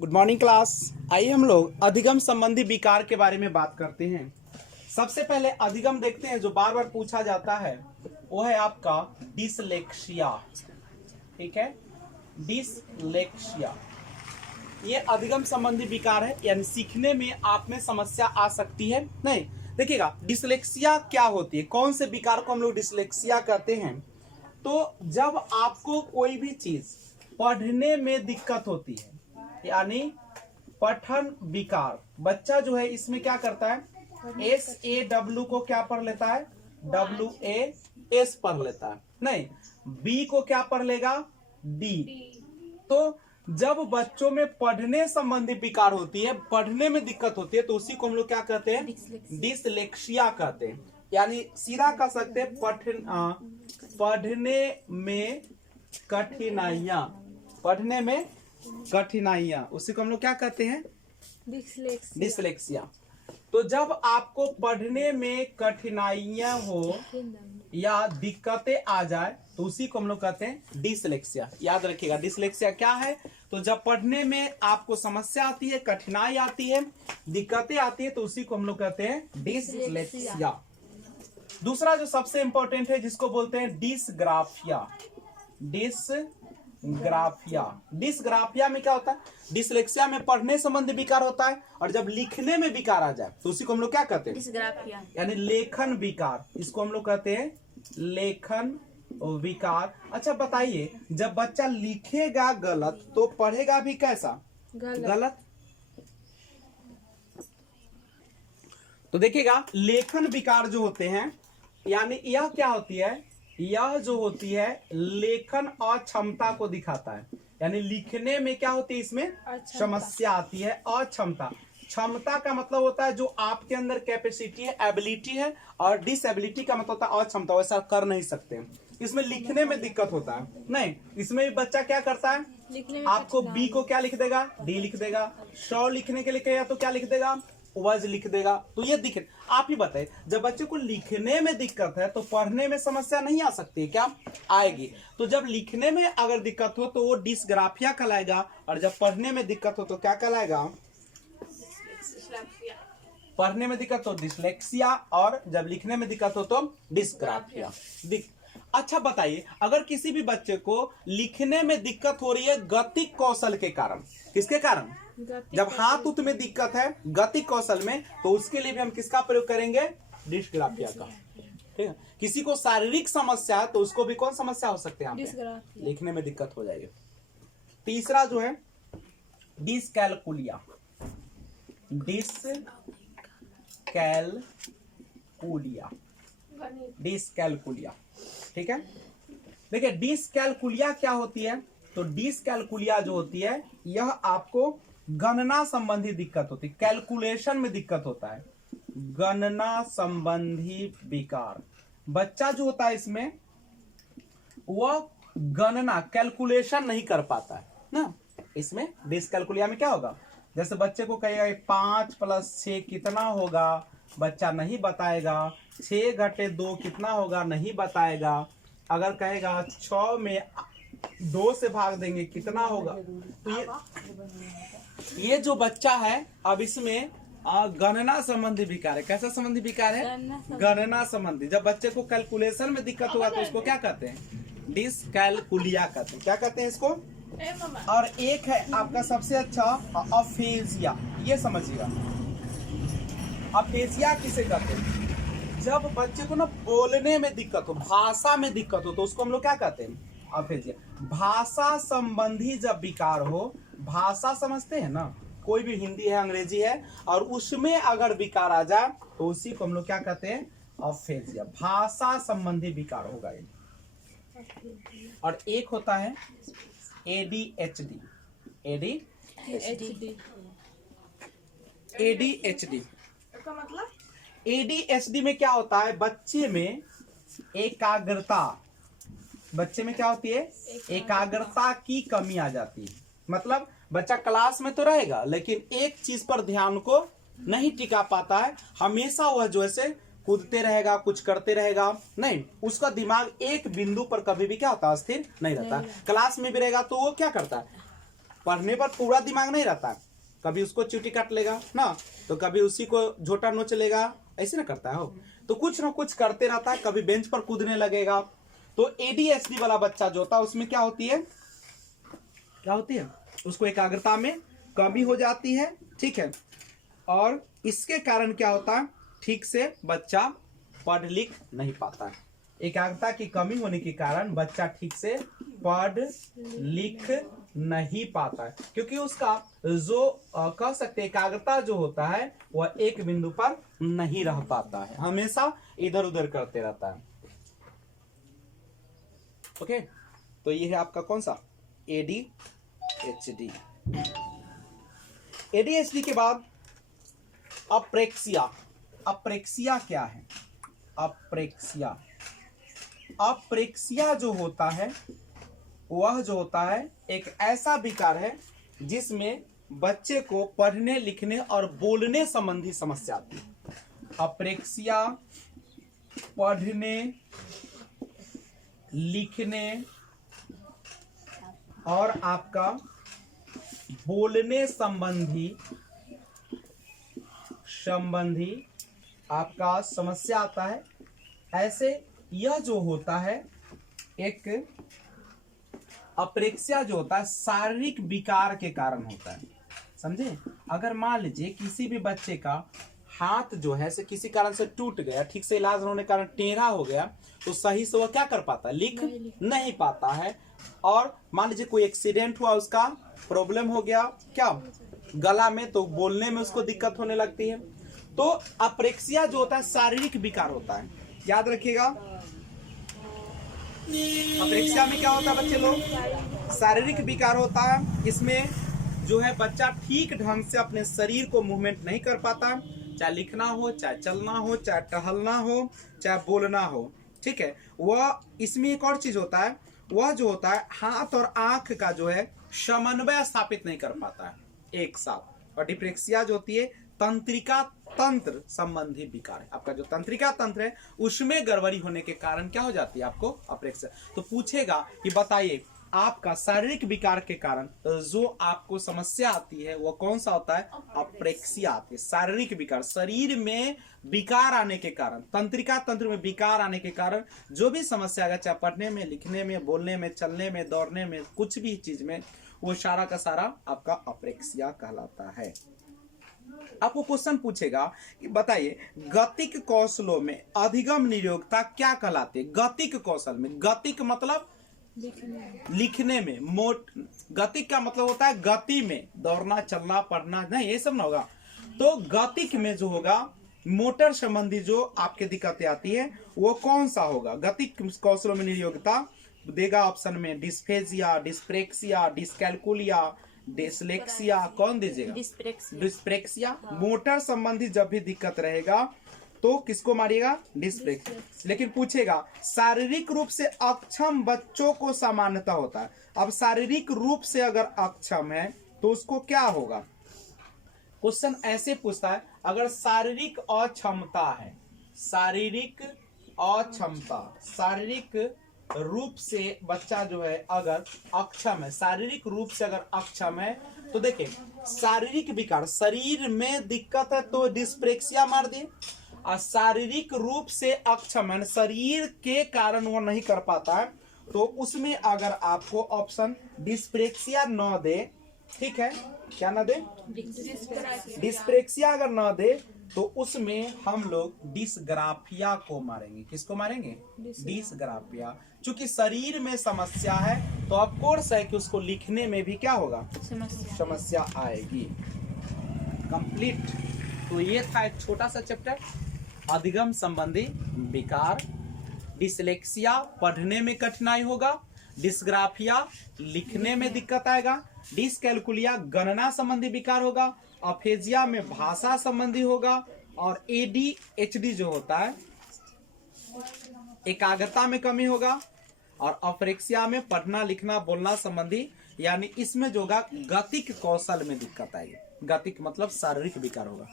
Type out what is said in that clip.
Good morning class. आइए हम लोग अधिगम संबंधी विकार के बारे में बात करते हैं। सबसे पहले अधिगम देखते हैं जो बार बार पूछा जाता है, वो है आपका डिसलेक्सिया। ठीक है, डिसलेक्सिया ये अधिगम संबंधी विकार है, यानी सीखने में आप में समस्या आ सकती है। नहीं देखिएगा, डिसलेक्सिया क्या होती है, कौन से विकार को हम लोग डिसलेक्सिया कहते हैं। तो जब आपको कोई भी चीज पढ़ने में दिक्कत होती है, यानी पठन विकार, बच्चा जो है इसमें क्या करता है, SAW को क्या पढ़ लेता है, WAS पढ़ लेता है, नहीं B को क्या पढ़ लेगा, D। तो जब बच्चों में पढ़ने संबंधी विकार होती है, पढ़ने में दिक्कत होती है, तो उसी को हम लोग क्या कहते हैं, डिसलेक्सिया कहते हैं। यानी सीधा कह सकते हैं पढ़ने में कठिनाइयां, पढ़ने में कठिनाइयां, उसी को हम लोग क्या कहते हैं, डिसलेक्सिया। तो जब आपको पढ़ने में कठिनाइयां हो या दिक्कतें आ जाए, तो उसी को हम लोग कहते हैं डिसलेक्सिया। याद रखिएगा डिसलेक्सिया क्या है, तो जब पढ़ने में आपको समस्या आती है, कठिनाई आती है, दिक्कतें आती है, तो उसी को हम लोग कहते हैं डिसलेक्सिया। दूसरा जो सबसे इंपॉर्टेंट है, जिसको बोलते हैं डिसग्राफिया। डिसग्राफिया में क्या होता है, डिसलेक्सिया में पढ़ने संबंधी विकार होता है, और जब लिखने में विकार आ जाए तो उसी को हम लोग क्या कहते हैं, डिसग्राफिया, यानी लेखन विकार। इसको हम लोग कहते हैं लेखन विकार। अच्छा बताइए, जब बच्चा लिखेगा गलत तो पढ़ेगा भी कैसा, गलत। तो देखिएगा लेखन विकार जो होते हैं, यानी यह क्या होती है, यह जो होती है लेखन अक्षमता को दिखाता है। यानी लिखने में क्या होती है, इसमें समस्या आती है, अक्षमता। क्षमता का मतलब होता है जो आपके अंदर कैपेसिटी है, एबिलिटी है, और डिसएबिलिटी का मतलब होता है अक्षमता, वैसा कर नहीं सकते। इसमें लिखने में दिक्कत होता है। नहीं, इसमें भी बच्चा क्या करता है, आपको बी को क्या लिख देगा, डी लिख देगा। 100 लिखने के लिए कहेगा तो क्या लिख देगा, वज लिख देगा। तो ये दिखे, आप ही बताइए, जब बच्चे को लिखने में दिक्कत है तो पढ़ने में समस्या नहीं आ सकती है क्या, आएगी। तो जब लिखने में अगर दिक्कत हो तो वो डिसग्राफिया कहलाएगा, और जब पढ़ने में दिक्कत हो तो क्या कहलाएगा, पढ़ने में दिक्कत हो डिसलेक्सिया, और जब लिखने में दिक्कत हो तो डिसग्राफिया। अच्छा बताइए, अगर किसी भी बच्चे को लिखने में दिक्कत हो रही है गतिक कौशल के कारण, किसके कारण, जब हाथ उत में दिक्कत है गतिक कौशल में, तो उसके लिए भी हम किसका प्रयोग करेंगे, डिसग्राफिया का। ठीक है, किसी को शारीरिक समस्या है तो उसको भी कौन समस्या हो सकती है, लिखने में दिक्कत हो जाएगी। तीसरा जो है डिसकैलकुलिया। डिसकैलकुलिया, ठीक है। देखिए डिसकैलकुलिया क्या होती है, तो डिसकैलकुलिया जो होती है, यह आपको गणना संबंधी दिक्कत होती है, कैलकुलेशन में दिक्कत होता है, गणना संबंधी विकार। बच्चा जो होता है इसमें वह गणना, कैलकुलेशन नहीं कर पाता है ना। इसमें डिसकैलकुलिया में क्या होगा, जैसे बच्चे को कहेगा 5 + 6 कितना होगा, बच्चा नहीं बताएगा। 6 - 2 कितना होगा, नहीं बताएगा। अगर कहेगा 6 में 2 से भाग देंगे कितना होगा, तो ये जो बच्चा है, अब इसमें गणना संबंधी विकार है। कैसा संबंधी विकार है, गणना संबंधी। जब बच्चे को कैलकुलेशन में दिक्कत होगा तो उसको क्या कहते हैं, डिसकैलकुलिया कहते हैं। क्या कहते हैं इसको। और एक है आपका सबसे अच्छा अफेजिया, ये समझिएगा। अफेजिया किसे कहते हैं, जब बच्चे को ना बोलने में दिक्कत हो, भाषा में दिक्कत हो, तो उसको हम लोग क्या कहते हैं, अफेजिया। भाषा संबंधी जब विकार हो, भाषा समझते हैं ना, कोई भी हिंदी है, अंग्रेजी है, और उसमें अगर विकार आ जाए तो उसी को हम लोग क्या कहते हैं, अफेजिया। भाषा संबंधी विकार होगा ये। और एक होता है ADHD। ADHD में क्या होता है, बच्चे में एकाग्रता, बच्चे में क्या होती है, एकाग्रता की कमी आ जाती है। मतलब बच्चा क्लास में तो रहेगा लेकिन एक चीज पर ध्यान को नहीं टिका पाता है, हमेशा वह जो है कूदते रहेगा, कुछ करते रहेगा, नहीं, उसका दिमाग एक बिंदु पर कभी भी क्या होता है, स्थिर नहीं रहता। क्लास में भी रहेगा तो वो क्या करता है, पढ़ने पर पूरा दिमाग नहीं रहता, कभी उसको चीटी काट लेगा ना, तो कभी उसी को झोटा नोच लेगा, ऐसे ना करता है हो, तो कुछ ना कुछ करते रहता है, कभी बेंच पर कूदने लगेगा। तो एडीएचडी वाला बच्चा जो होता है उसमें क्या होती है, उसको एकाग्रता में कमी हो जाती है, ठीक है। और इसके कारण क्या होता है, ठीक से बच्चा पढ़ लिख नहीं पाता है। एकाग्रता की कमी होने के कारण बच्चा ठीक से पढ़ लिख नहीं पाता है, क्योंकि उसका जो कह सकते एकाग्रता जो होता है वह एक बिंदु पर नहीं रह पाता है, हमेशा इधर उधर करते रहता है। ओके, तो ये है आपका कौन सा एडीएचडी। एडीएचडी के बाद अप्रेक्सिया। अप्रेक्सिया क्या है, अप्रेक्सिया जो होता है वह जो होता है एक ऐसा विकार है जिसमें बच्चे को पढ़ने लिखने और बोलने संबंधी समस्या आती है। अप्रेक्सिया पढ़ने लिखने और आपका बोलने संबंधी आपका समस्या आता है। ऐसे यह जो होता है एक अप्रेक्सिया जो होता है शारीरिक विकार के कारण होता है, समझे। अगर मान लीजिए किसी भी बच्चे का हाथ जो है से किसी कारण से टूट गया, ठीक से इलाज होने के कारण टेढ़ा हो गया, तो सही से वह क्या कर पाता है, लिख नहीं पाता है। और मान लीजिए कोई एक्सीडेंट हुआ, उसका प्रॉब्लम हो गया क्या गला में, तो बोलने में उसको दिक्कत होने लगती है। तो अप्रेक्सिया जो होता है शारीरिक विकार होता है, याद रखिएगा। अप्रेक्सिया में क्या होता है बच्चे लोग, शारीरिक विकार होता है। इसमें जो है बच्चा ठीक ढंग से अपने शरीर को मूवमेंट नहीं कर पाता, चाहे लिखना हो, चाहे चलना हो, चाहे टहलना हो, चाहे बोलना हो, ठीक है। वह इसमें एक और चीज होता है, वह जो होता है हाथ और आंख का जो है समन्वय स्थापित नहीं कर पाता है एक साथ। और डिप्रेक्सिया जो होती है तंत्रिका तंत्र संबंधी विकार है। आपका जो तंत्रिका तंत्र है उसमें गड़बड़ी होने के कारण क्या हो जाती है आपको अप्रेक्सिया। तो पूछेगा कि बताइए आपका शारीरिक विकार के कारण जो आपको समस्या आती है वो कौन सा होता है, अप्रेक्सिया आती है। शारीरिक विकार, शरीर में विकार आने के कारण, तंत्रिका तंत्र में विकार आने के कारण जो भी समस्या आएगा, चाहे पढ़ने में, लिखने में, बोलने में, चलने में, दौड़ने में, कुछ भी चीज में, वो सारा का सारा आपका अप्रेक्सिया कहलाता है। आपको क्वेश्चन पूछेगा कि बताइए गतिक कौशलों में अधिगम नियोक्ता क्या कहलाते हैं। गतिक कौशल में, गतिक मतलब लिखने में, गतिक का मतलब होता है गति में, दौड़ना, चलना, पढ़ना, नहीं ये सब ना होगा। तो गतिक में जो होगा मोटर संबंधी जो आपके दिक्कतें आती है वो कौन सा होगा। गतिक कौशलों में नियोक्ता देगा ऑप्शन में डिस्फेजिया, डिस्प्रेक्सिया, डिस्कैल्कुलिया, डिसलेक्सिया, कौन दीजिएगा, डिस्प्रेक्सिया। मोटर संबंधी जब भी दिक्कत रहेगा तो किसको मारिएगा, डिस्प्रेक्सिया। लेकिन पूछेगा शारीरिक रूप से अक्षम बच्चों को सामान्यता होता है। अब शारीरिक रूप से अगर अक्षम है तो उसको क्या होगा। क्वेश्चन ऐसे पूछता है अगर शारीरिक अक्षमता है, शारीरिक अक्षमता, शारीरिक रूप से बच्चा जो है अगर अक्षम है, शारीरिक रूप से अगर अक्षम है तो देखिए शारीरिक विकार, शरीर में दिक्कत है तो डिस्प्रेक्सिया मार दिए। और शारीरिक रूप से अक्षम है, शरीर के कारण वो नहीं कर पाता है, तो उसमें अगर आपको ऑप्शन डिस्प्रेक्सिया न दे, ठीक है, क्या ना दे, डिस्प्रेक्सिया अगर ना दे तो उसमें हम लोग डिसग्राफिया को मारेंगे। किसको मारेंगे, डिसग्राफिया। चूंकि शरीर में समस्या है तो ऑफ कोर्स है कि उसको लिखने में भी क्या होगा, समस्या आएगी। कंप्लीट। तो ये था एक छोटा सा चैप्टर, अधिगम संबंधी विकार। डिसलेक्सिया पढ़ने में कठिनाई होगा, डिस्ग्राफिया लिखने में दिक्कत आएगा, डिस्कैल्कुलिया गणना संबंधी विकार होगा, अफेजिया में भाषा संबंधी होगा, और एडीएचडी जो होता है एकाग्रता में कमी होगा, और अप्रेक्सिया में पढ़ना लिखना बोलना संबंधी, यानी इसमें जो होगा गतिक कौशल में दिक्कत आएगी। गतिक मतलब शारीरिक विकार होगा।